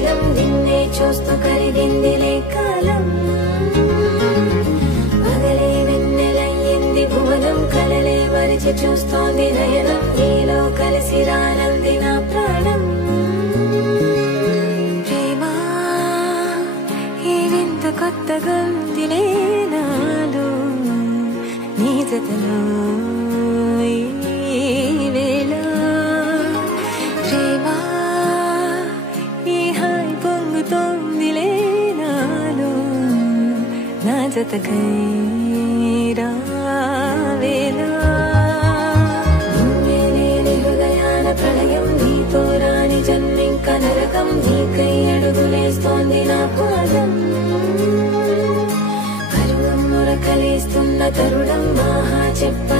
పదిలం నిన్నే చూస్తూ కరిగిందిలే కాలం పగలే వెన్నెలయ్యింది భువనం కలలే మరిచి చూస్తోంది నయనం నీలో కలిసి రానంది నా ప్రాణం ప్రేమ ఈ వింత కొత్తగా ఉందిలే నాలో నీ జతలో ఈ వేళ ప్రేమ ఈ హాయి పొంగుతోందిలే నాలో నా జతకై రావేలా నువ్వే లేని హృదయాల ప్రళయం నీతో రాని జన్మింక నరకం నీకై అడుగులేస్తోంది నా పాదం పరువం మురకలేస్తున్న తరుణం ఆహా చెప్ప